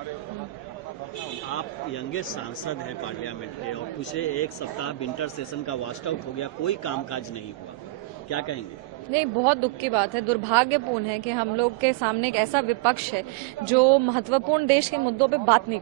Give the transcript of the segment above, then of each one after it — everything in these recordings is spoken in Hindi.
आप यंगेस्ट सांसद हैं पार्लियामेंट के और पिछले एक सप्ताह विंटर सेशन का वास्ट आउट हो गया, कोई कामकाज नहीं हुआ, क्या कहेंगे? नहीं, बहुत दुख की बात है, दुर्भाग्यपूर्ण है कि हम लोग के सामने एक ऐसा विपक्ष है जो महत्वपूर्ण देश के मुद्दों पे बात नहीं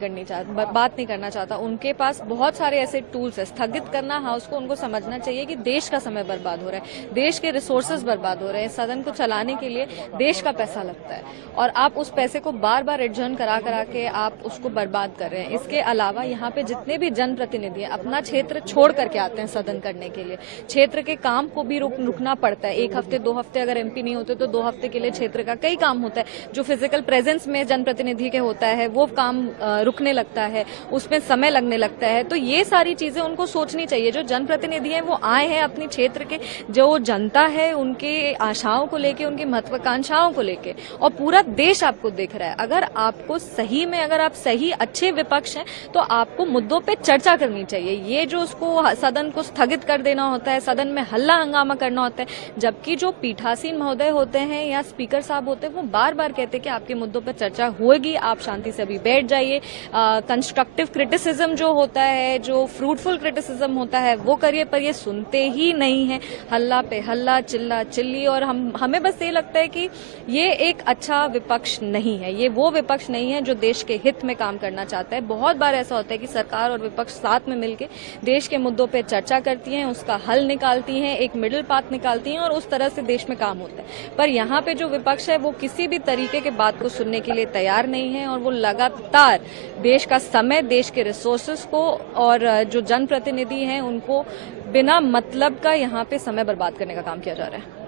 करना चाहता। उनके पास बहुत सारे ऐसे टूल्स है। स्थगित करना हाउस को उनको समझना चाहिए कि देश का समय बर्बाद हो रहा है, देश के रिसोर्सेज बर्बाद हो रहे हैं। सदन को चलाने के लिए देश का पैसा लगता है और आप उस पैसे को बार बार एडजर्न करा के आप उसको बर्बाद कर रहे हैं। इसके अलावा यहाँ पे जितने भी जनप्रतिनिधि हैं अपना क्षेत्र छोड़ करके आते हैं सदन करने के लिए, क्षेत्र के काम को भी रुकना पड़ता है। एक हफ्ते 2 हफ्ते अगर एमपी नहीं होते तो 2 हफ्ते के लिए क्षेत्र का कई काम होता है। जो फिजिकल प्रेजेंस में जनप्रतिनिधि के होता है वो काम रुकने लगता है, उसमें समय लगने लगता है। तो ये सारी चीजें उनको सोचनी चाहिए। जो जनप्रतिनिधि हैं वो आए हैं अपनी क्षेत्र के, जो जनता है उनके आशाओं को लेके, उनकी महत्वाकांक्षाओं को लेके, और पूरा देश आपको देख रहा है। अगर आपको सही में, अगर आप सही अच्छे विपक्ष हैं तो आपको मुद्दों पे चर्चा करनी चाहिए। ये जो उसको सदन को स्थगित कर देना होता है, सदन में हल्ला हंगामा करना होता है, जबकि जो पीठासीन महोदय होते हैं या स्पीकर साहब होते हैं वो बार बार कहते हैं कि आपके मुद्दों पर चर्चा होगी, आप शांति से अभी बैठ जाइए। कंस्ट्रक्टिव क्रिटिसिज्म जो होता है, जो फ्रूटफुल क्रिटिसिज्म होता है वो करिए, पर ये सुनते ही नहीं है। हल्ला पे हल्ला, चिल्ला चिल्ली, और हमें बस ये लगता है कि ये एक अच्छा विपक्ष नहीं है। ये वो विपक्ष नहीं है जो देश के हित में काम करना चाहता है। बहुत बार ऐसा होता है कि सरकार और विपक्ष साथ में मिलकर देश के मुद्दों पर चर्चा करती हैं, उसका हल निकालती हैं, एक मिडिल पाथ निकालती हैं और उस तरह से देश में काम होता है। पर यहाँ पे जो विपक्ष है वो किसी भी तरीके के बात को सुनने के लिए तैयार नहीं है और वो लगातार देश का समय, देश के रिसोर्सेज को और जो जनप्रतिनिधि हैं उनको बिना मतलब का यहाँ पे समय बर्बाद करने का काम किया जा रहा है।